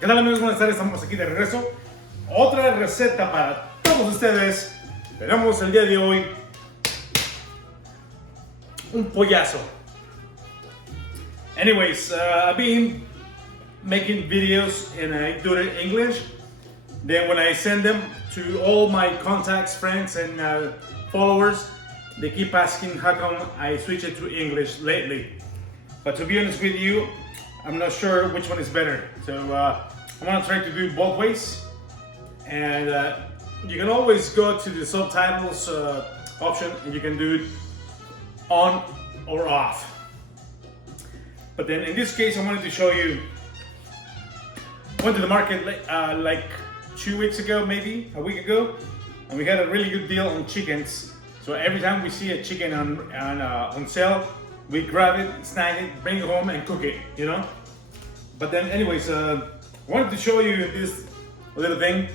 ¿Qué tal, amigos? Buenas tardes, estamos aquí de regreso. Otra receta para todos ustedes. Tenemos el día de hoy un pollazo. Anyways, I've been making videos and I do it in English. Then when I send them to all my contacts, friends and followers, they keep asking how come I switch it to English lately. But to be honest with you, I'm not sure which one is better. So I'm gonna try to do both ways. And you can always go to the subtitles option and you can do it on or off. But then in this case, I wanted to show you, went to the market like 2 weeks ago, maybe a week ago, and we had a really good deal on chickens. So every time we see a chicken on sale, we grab it, snag it, bring it home and cook it, you know? But then anyways, I wanted to show you this little thing,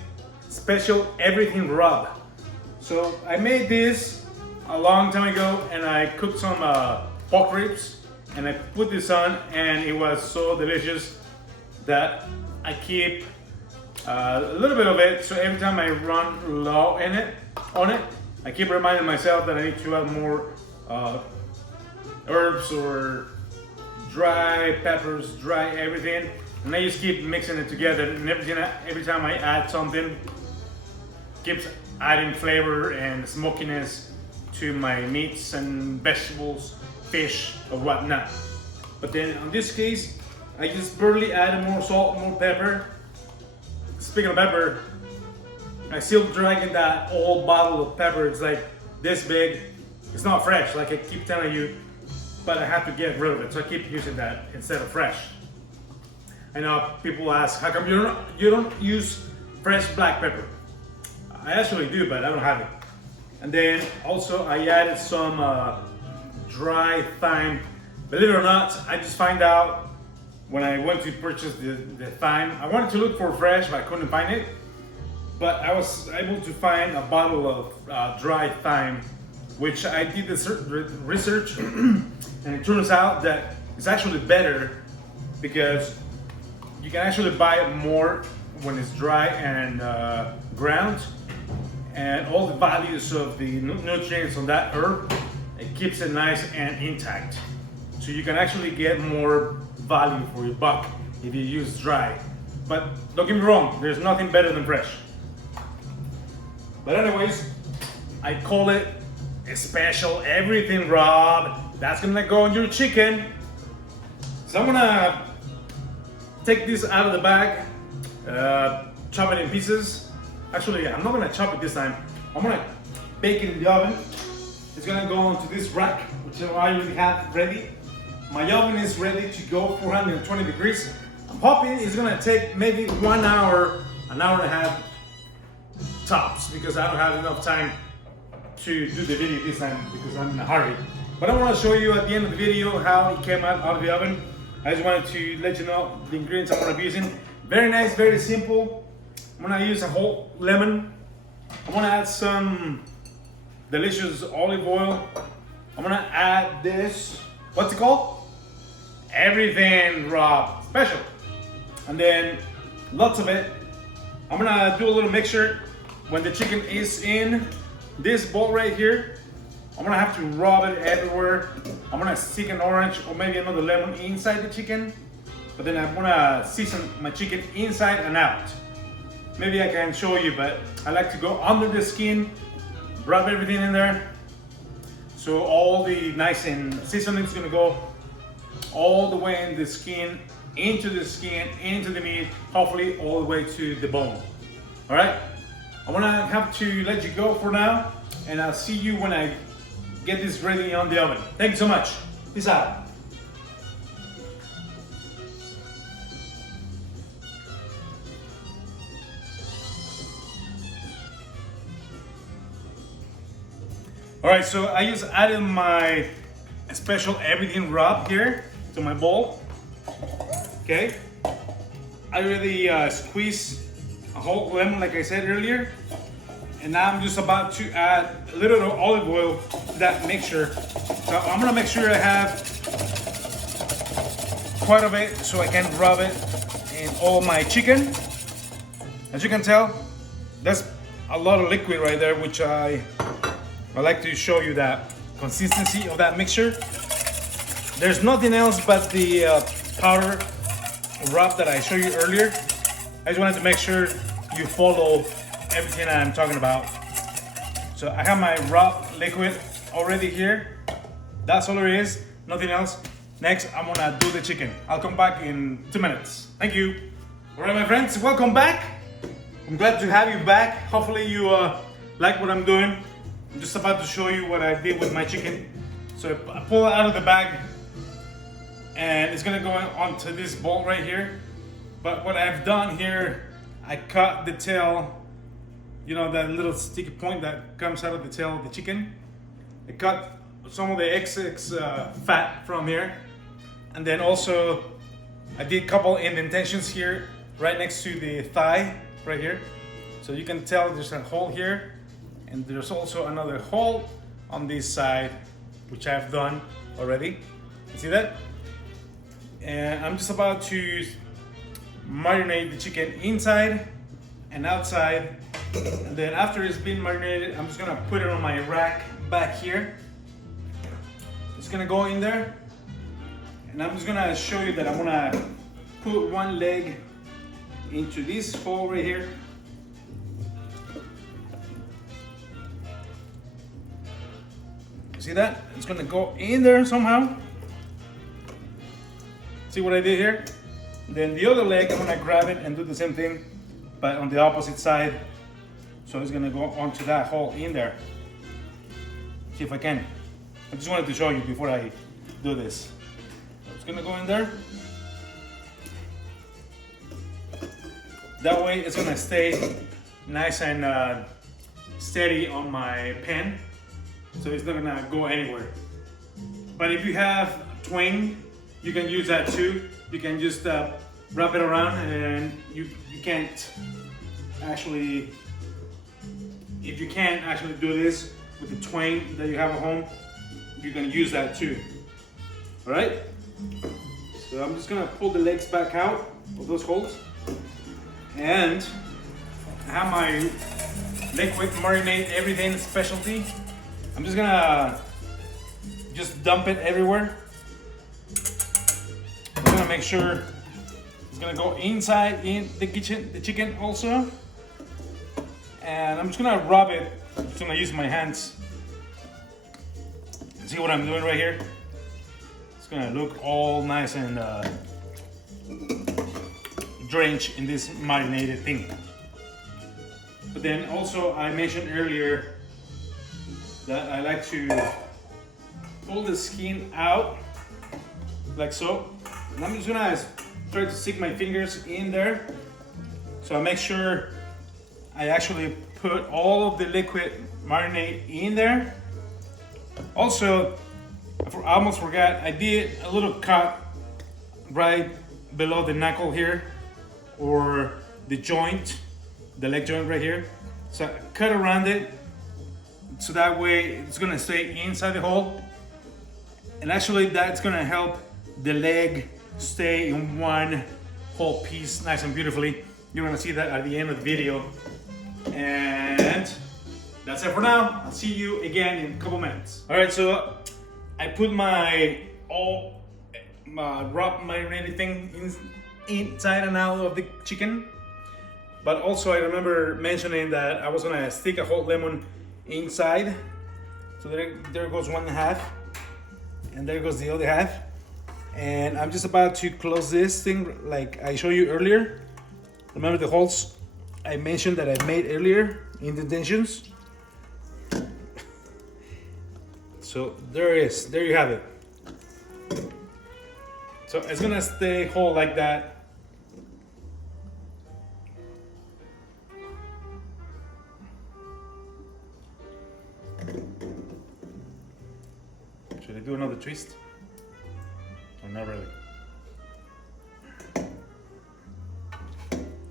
special everything rub. So I made this a long time ago and I cooked some pork ribs and I put this on and it was so delicious that I keep a little bit of it. So every time I run low on it, I keep reminding myself that I need to add more herbs or dry peppers, dry everything, and I just keep mixing it together. And every time I add something, keeps adding flavor and smokiness to my meats and vegetables, fish or whatnot. But then in this case, I just barely add more salt, more pepper. Speaking of pepper, I still dragging that old bottle of pepper. It's like this big. It's not fresh, like I keep telling you, but I have to get rid of it, so I keep using that instead of fresh. I know people ask, how come you don't use fresh black pepper? I actually do, but I don't have it. And then also I added some dry thyme. Believe it or not, I just find out when I went to purchase the thyme, I wanted to look for fresh, but I couldn't find it. But I was able to find a bottle of dry thyme, which I did the research and it turns out that it's actually better because you can actually buy it more when it's dry and ground, and all the values of the nutrients on that herb, it keeps it nice and intact. So you can actually get more value for your buck if you use dry. But don't get me wrong, there's nothing better than fresh. But anyways, I call it a special everything rub. That's gonna go on your chicken. So I'm gonna take this out of the bag, chop it in pieces. Actually, I'm not gonna chop it this time. I'm gonna bake it in the oven. It's gonna go onto this rack, which I already have ready. My oven is ready to go 420 degrees. I'm hoping it's gonna take maybe 1 hour, an hour and a half tops, because I don't have enough time to do the video this time because I'm in a hurry. But I want to show you at the end of the video how it came out of the oven. I just wanted to let you know the ingredients I'm going to be using. Very nice, very simple. I'm going to use a whole lemon. I'm going to add some delicious olive oil. I'm going to add this, what's it called? Everything rub special. And then lots of it. I'm going to do a little mixture. When the chicken is in this bowl right here, I'm gonna have to rub it everywhere. I'm gonna stick an orange or maybe another lemon inside the chicken, but then I'm gonna season my chicken inside and out. Maybe I can show you, but I like to go under the skin, rub everything in there. So all the nice and seasoning is gonna go all the way in the skin, into the meat, hopefully all the way to the bone. All right, I'm gonna have to let you go for now, and I'll see you when I get this ready on the oven. Thank you so much. Peace out. All right, so I just added my special everything rub here to my bowl. Okay, I already squeezed a whole lemon like I said earlier. And now I'm just about to add a little olive oil to that mixture. So I'm gonna make sure I have quite a bit so I can rub it in all my chicken. As you can tell, that's a lot of liquid right there, which I like to show you that consistency of that mixture. There's nothing else but the powder rub that I showed you earlier. I just wanted to make sure you follow everything I'm talking about. So I have my rub liquid already here. That's all there is, nothing else. Next, I'm gonna do the chicken. I'll come back in 2 minutes. Thank you. All right, my friends, welcome back. I'm glad to have you back. Hopefully you like what I'm doing. I'm just about to show you what I did with my chicken. So I pull it out of the bag and it's gonna go onto this bowl right here. But what I've done here, I cut the tail, you know, that little sticky point that comes out of the tail of the chicken. I cut some of the excess fat from here. And then also I did a couple indentations here right next to the thigh right here. So you can tell there's a hole here and there's also another hole on this side, which I've done already. You see that? And I'm just about to marinate the chicken inside and outside. And then after it's been marinated, I'm just gonna put it on my rack back here. It's gonna go in there. And I'm just gonna show you that I'm gonna put one leg into this hole right here. See that? It's gonna go in there somehow. See what I did here? Then the other leg, I'm gonna grab it and do the same thing, but on the opposite side. So it's gonna go onto that hole in there. See if I can. I just wanted to show you before I do this. It's gonna go in there. That way it's gonna stay nice and steady on my pan. So it's not gonna go anywhere. But if you have twine, you can use that too. You can just wrap it around and you can't actually, if you can't actually do this with the twine that you have at home, you can use that too. All right? So I'm just gonna pull the legs back out of those holes. And I have my liquid marinade everything specialty. I'm just gonna dump it everywhere. I'm gonna make sure it's gonna go inside in the chicken also. And I'm just gonna rub it. I'm just gonna use my hands. See what I'm doing right here? It's gonna look all nice and drenched in this marinated thing. But then also I mentioned earlier that I like to pull the skin out like so. And I'm just gonna try to stick my fingers in there. So I make sure I actually put all of the liquid marinade in there. Also, I almost forgot, I did a little cut right below the knuckle here, or the joint, the leg joint right here. So I cut around it, so that way it's gonna stay inside the hole. And actually that's gonna help the leg stay in one whole piece, nice and beautifully. You're gonna see that at the end of the video. And that's it for now. I'll see you again in a couple minutes. All right, so I put my rub marinated thing inside and out of the chicken. But also I remember mentioning that I was gonna stick a whole lemon inside. So there goes one half, and there goes the other half. And I'm just about to close this thing like I showed you earlier. Remember the holes I mentioned that I made earlier, indentations? So there you have it. So it's gonna stay whole like that. Should I do another twist? Or not really?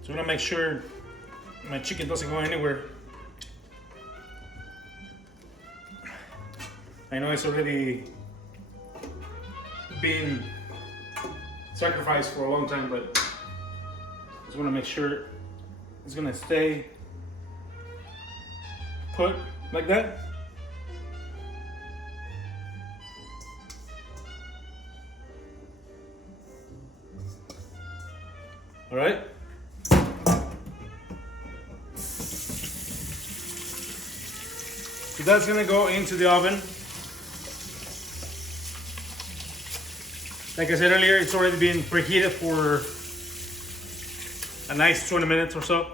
So I'm gonna make sure my chicken doesn't go anywhere. I know it's already been sacrificed for a long time, but Just want to make sure it's gonna stay put like that. All right. So that's gonna go into the oven. Like I said earlier, it's already been preheated for a nice 20 minutes or so,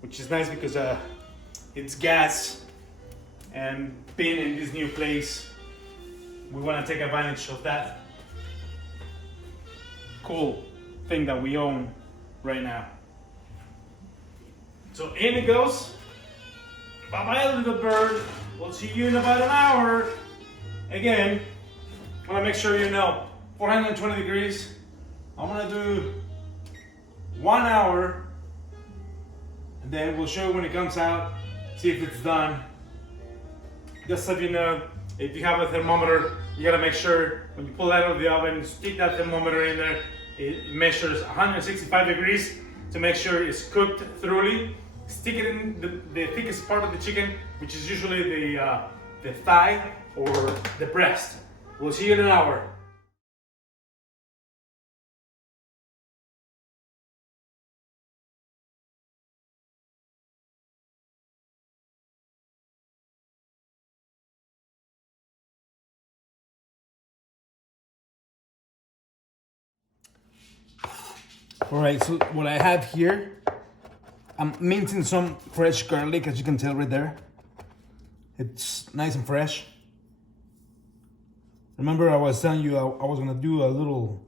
which is nice because it's gas, and being in this new place, we want to take advantage of that cool thing that we own right now. So in it goes. Bye bye, little bird. We'll see you in about an hour. Again, I want to make sure you know 420 degrees. I'm gonna do 1 hour, and then we'll show you when it comes out, see if it's done. Just so you know, if you have a thermometer, you gotta make sure when you pull it out of the oven, stick that thermometer in there. It measures 165 degrees to make sure it's cooked thoroughly. Stick it in the thickest part of the chicken, which is usually the thigh or the breast. We'll see you in an hour. All right, so what I have here, I'm mincing some fresh garlic, as you can tell right there. It's nice and fresh. Remember I was telling you I was gonna do a little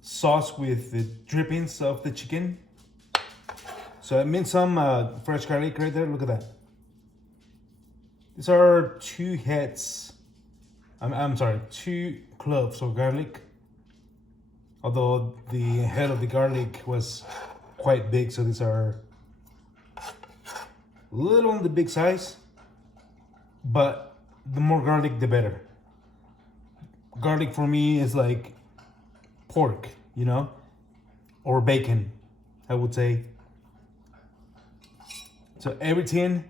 sauce with the drippings of the chicken. So I minced some fresh garlic right there, look at that. These are 2 heads, I'm sorry, 2 cloves of garlic. Although the head of the garlic was quite big, so these are a little on the big size, but the more garlic, the better. Garlic for me is like pork, you know, or bacon, I would say. So everything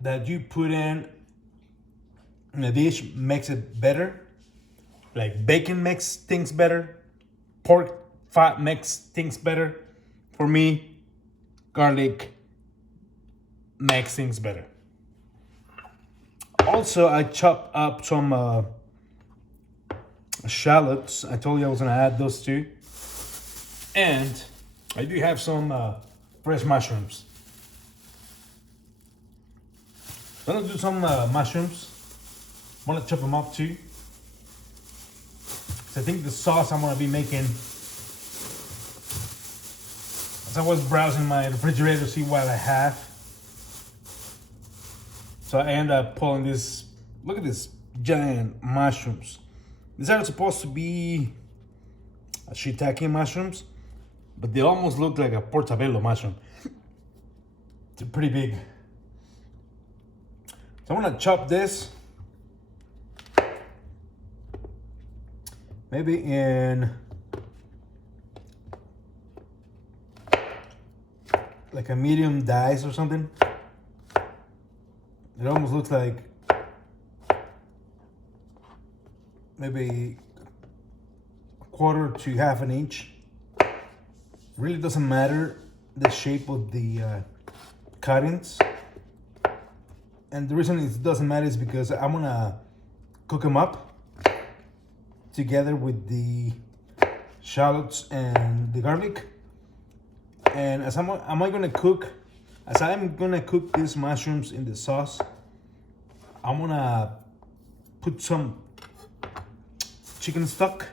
that you put in a dish makes it better. Like bacon makes things better, pork fat makes things better. For me, garlic makes things better. Also, I chopped up some shallots. I told you I was gonna add those too. And I do have some fresh mushrooms. I'm gonna do some mushrooms. I'm gonna chop them up too. So I think the sauce I'm gonna be making, as I was browsing my refrigerator to see what I have, so I end up pulling this. Look at this giant mushrooms. These are supposed to be shiitake mushrooms, but they almost look like a portobello mushroom. They're pretty big. So I'm gonna chop this maybe in like a medium dice or something. It almost looks like maybe a quarter to half an inch. Really doesn't matter the shape of the cuttings. And the reason it doesn't matter is because I'm gonna cook them up together with the shallots and the garlic. And as I'm gonna cook these mushrooms in the sauce, I'm gonna put some chicken stock,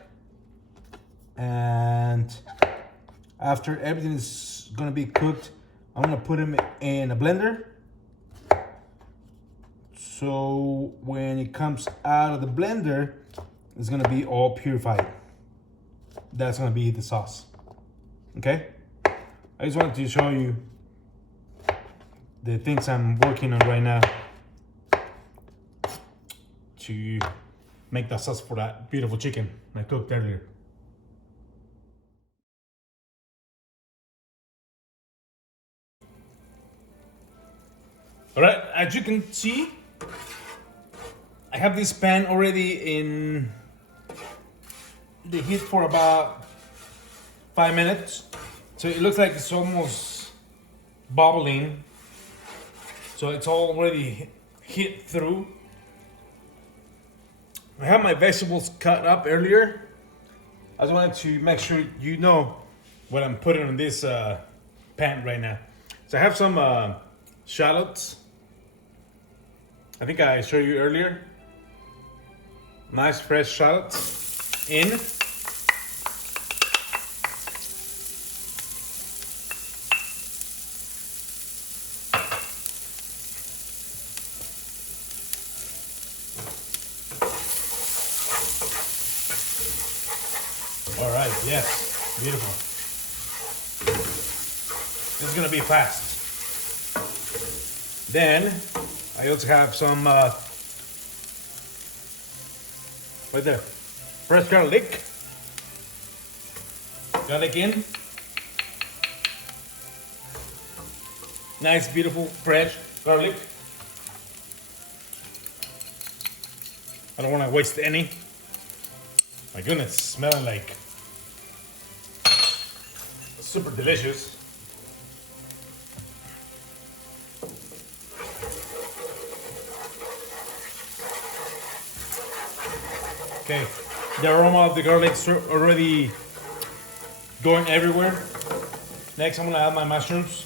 and after everything is gonna be cooked, I'm gonna put them in a blender. So when it comes out of the blender, it's gonna be all purified. That's gonna be the sauce. Okay? I just wanted to show you the things I'm working on right now to make the sauce for that beautiful chicken I cooked earlier. All right, as you can see, I have this pan already in the heat for about 5 minutes. So it looks like it's almost bubbling. So it's already heat through. I have my vegetables cut up earlier. I just wanted to make sure you know what I'm putting on this pan right now. So I have some shallots. I think I showed you earlier. Nice fresh shallots in. All right, yes, beautiful. This is gonna be fast. Then I also have some right there, fresh garlic. Garlic in. Nice, beautiful, fresh garlic. I don't want to waste any. My goodness, smelling like super delicious. Okay, the aroma of the garlic's already going everywhere. Next, I'm gonna add my mushrooms,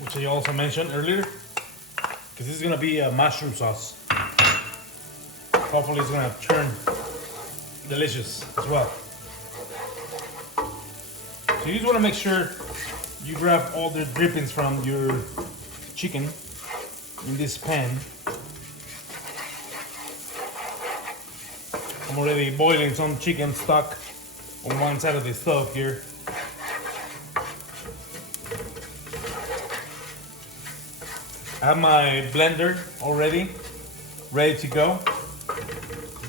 which I also mentioned earlier, because this is gonna be a mushroom sauce. Hopefully, it's gonna turn delicious as well. So you just want to make sure you grab all the drippings from your chicken in this pan. I'm already boiling some chicken stock on one side of the stove here. I have my blender already ready to go.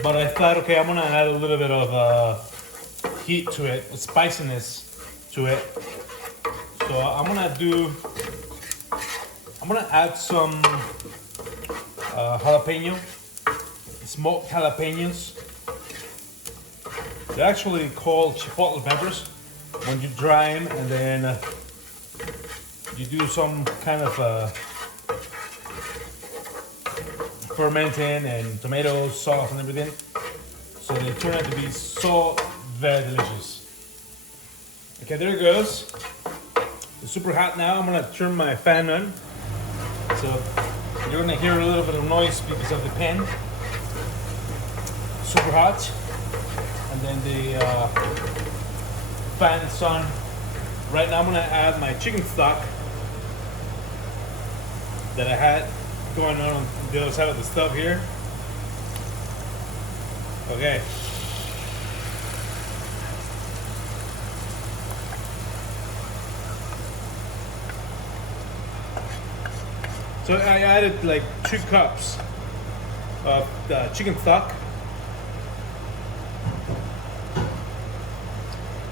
But I thought, okay, I'm gonna add a little bit of heat to it, spiciness to it. So I'm gonna add some jalapeno, smoked jalapenos. They're actually called chipotle peppers when you dry them and then you do some kind of fermenting and tomato sauce and everything. So they turn out to be so very delicious. Okay, there it goes. It's super hot now. I'm gonna turn my fan on. So you're gonna hear a little bit of noise because of the pan. Super hot. And then the fan is on. Right now I'm gonna add my chicken stock that I had going on the other side of the stove here. Okay. So I added like 2 cups of chicken stock.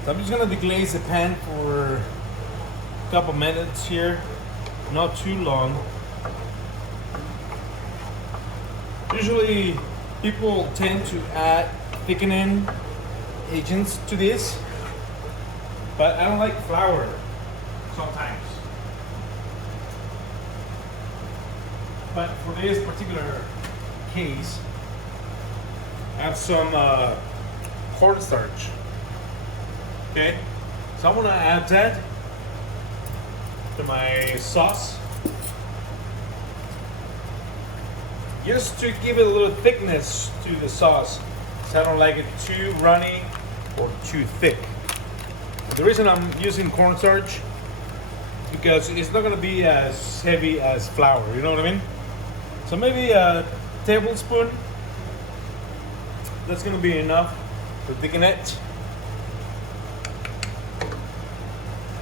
So I'm just gonna deglaze the pan for a couple minutes here, not too long. Usually people tend to add thickening agents to this, but I don't like flour sometimes. But for this particular case, I have some cornstarch. Okay, so I'm gonna add that to my sauce, just to give it a little thickness to the sauce. So I don't like it too runny or too thick. The reason I'm using cornstarch is because it's not gonna be as heavy as flour. You know what I mean? So maybe a tablespoon. That's gonna be enough to thicken it.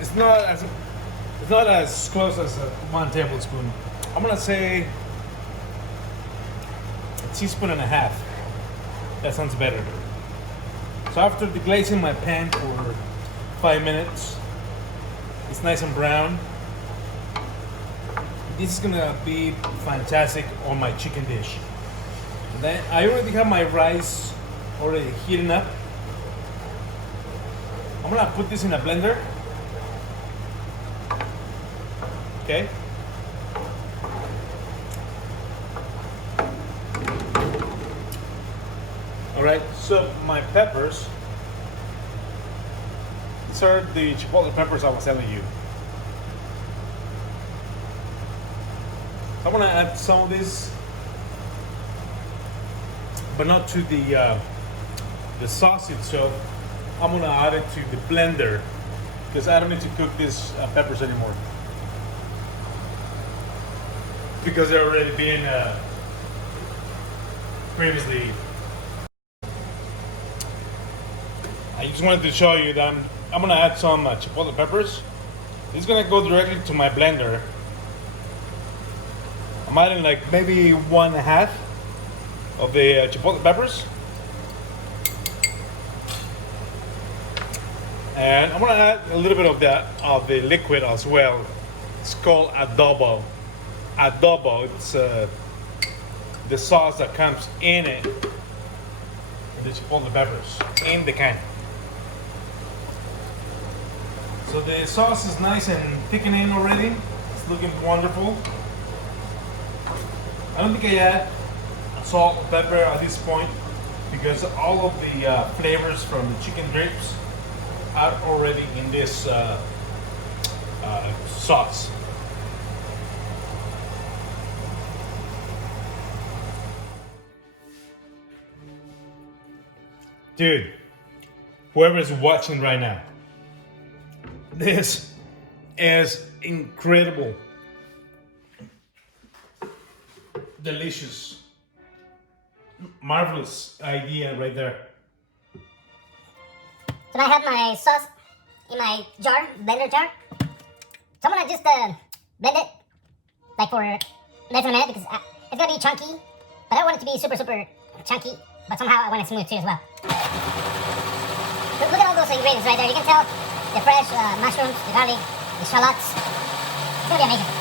It's not as close as 1 tablespoon. I'm gonna say a teaspoon and a half. That sounds better. So after deglazing my pan for 5 minutes, it's nice and brown. this is gonna be fantastic on my chicken dish. Then I already have my rice already heating up. I'm gonna put this in a blender. Okay. All right, so my peppers. These are the chipotle peppers I was telling you. I'm gonna add some of this, but not to the sauce itself. I'm gonna add it to the blender because I don't need to cook these peppers anymore because they're already being previously. I just wanted to show you that I'm gonna add some chipotle peppers. It's gonna go directly to my blender. I'm adding like maybe 1/2 of the chipotle peppers. And I'm gonna add a little bit of the liquid as well. It's called adobo. Adobo, it's the sauce that comes in it. The chipotle peppers in the can. So the sauce is nice and thickening already. It's looking wonderful. I don't think I add salt or pepper at this point because all of the flavors from the chicken drips are already in this sauce. Dude, whoever is watching right now, this is incredible. Delicious. Marvelous idea right there. So I have my sauce in my jar, blender jar. So I'm gonna just blend it like for less than a minute because it's gonna be chunky, but I don't want it to be super chunky, but somehow I want it smooth too as well. Look at all those ingredients right there. You can tell the fresh mushrooms, the garlic, the shallots. It's gonna be amazing.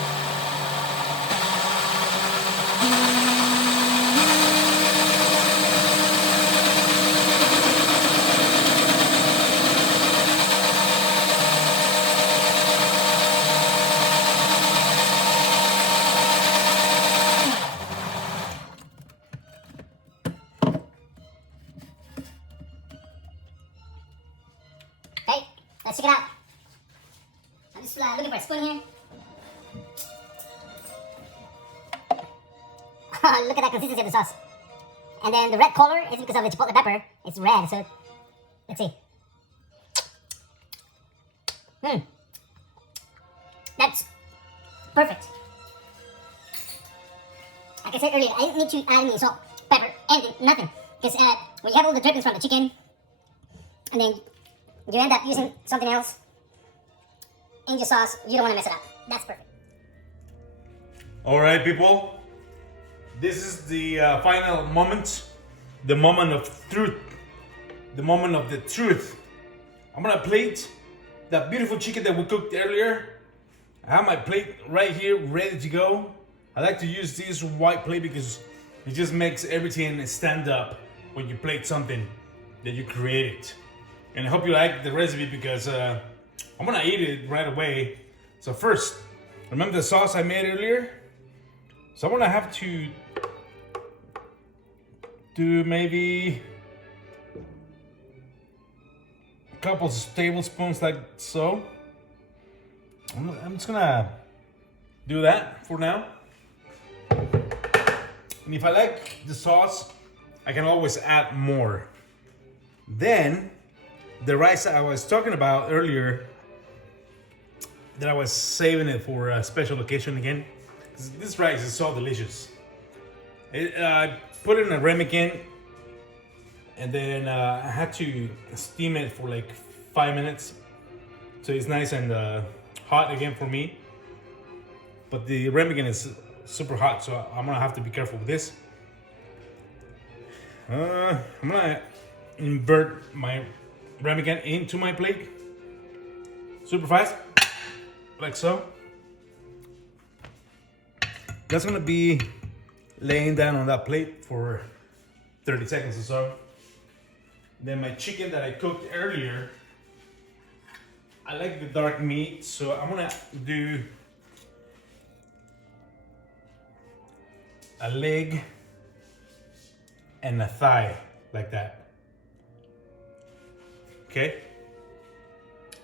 Okay, let's check it out. I'm just looking for a spoon here. Look at that consistency of the sauce. And then the red color is because of the chipotle pepper. It's red, so let's see. That's perfect. Like I said earlier, I didn't need to add any salt, pepper, anything, nothing. Because when you have all the drippings from the chicken, and then you end up using something else in your sauce, you don't want to mess it up. That's perfect. All right, people. This is the final moment, the moment of truth, the moment of the truth. I'm gonna plate that beautiful chicken that we cooked earlier. I have my plate right here, ready to go. I like to use this white plate because it just makes everything stand up when you plate something that you created. And I hope you like the recipe because I'm gonna eat it right away. So first, remember the sauce I made earlier? So I'm gonna have to do maybe a couple of tablespoons like so. I'm just gonna do that for now. And if I like the sauce, I can always add more. Then the rice I was talking about earlier, that I was saving it for a special occasion again. This rice is so delicious. I put it in a ramekin, and then I had to steam it for like 5 minutes, so it's nice and hot again for me. But the ramekin is super hot, so I'm gonna have to be careful with this. I'm gonna invert my ramekin into my plate super fast, like so. That's gonna be laying down on that plate for 30 seconds or so. Then my chicken that I cooked earlier, I like the dark meat, so I'm gonna do a leg and a thigh like that. Okay.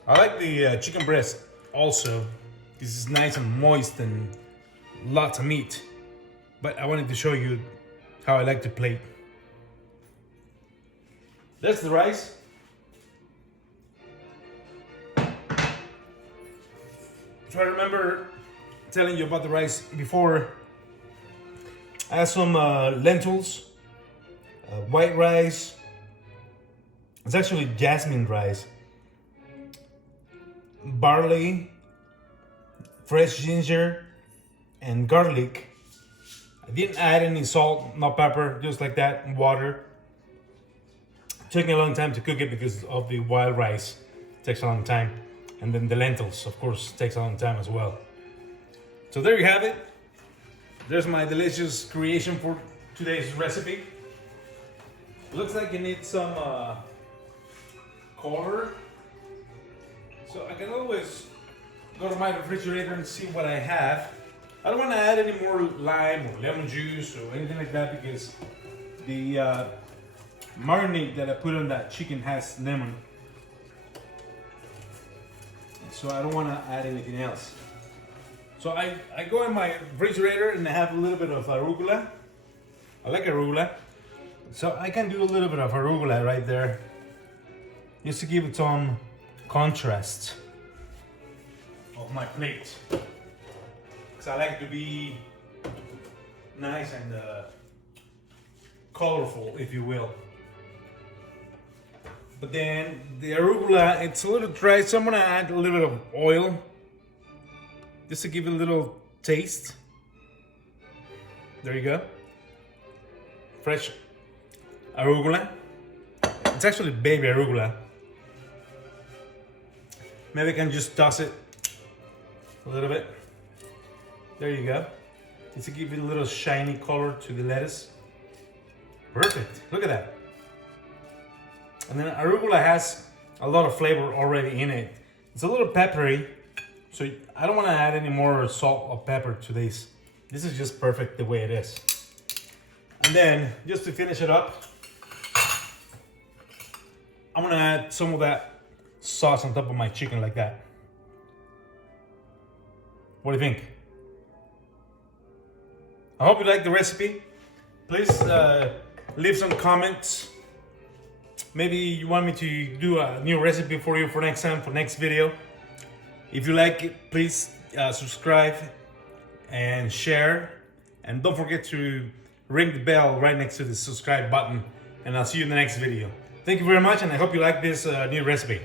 I like the chicken breast also. This is nice and moist and lots of meat. But I wanted to show you how I like to plate. That's the rice. So I remember telling you about the rice before. I have some lentils, white rice. It's actually jasmine rice. Barley, fresh ginger, and garlic. I didn't add any salt, no pepper, just like that, and water. It took me a long time to cook it because of the wild rice. It takes a long time. And then the lentils, of course, takes a long time as well. So there you have it. There's my delicious creation for today's recipe. Looks like you need some color. So I can always go to my refrigerator and see what I have. I don't want to add any more lime or lemon juice or anything like that because the marinade that I put on that chicken has lemon. So I don't want to add anything else. So I go in my refrigerator and I have a little bit of arugula. I like arugula. So I can do a little bit of arugula right there, just to give it some contrast of my plate. Because I like to be nice and colorful, if you will. But then the arugula, it's a little dry, so I'm gonna add a little bit of oil just to give it a little taste. There you go. Fresh arugula. It's actually baby arugula. Maybe I can just toss it a little bit. There you go. Just to give it a little shiny color to the lettuce. Perfect. Look at that. And then arugula has a lot of flavor already in it. It's a little peppery, so I don't want to add any more salt or pepper to this. This is just perfect the way it is. And then, just to finish it up, I'm gonna add some of that sauce on top of my chicken like that. What do you think? I hope you like the recipe. Please leave some comments. Maybe you want me to do a new recipe for you for next time, for next video. If you like it, please subscribe and share. And don't forget to ring the bell right next to the subscribe button. And I'll see you in the next video. Thank you very much, and I hope you like this new recipe.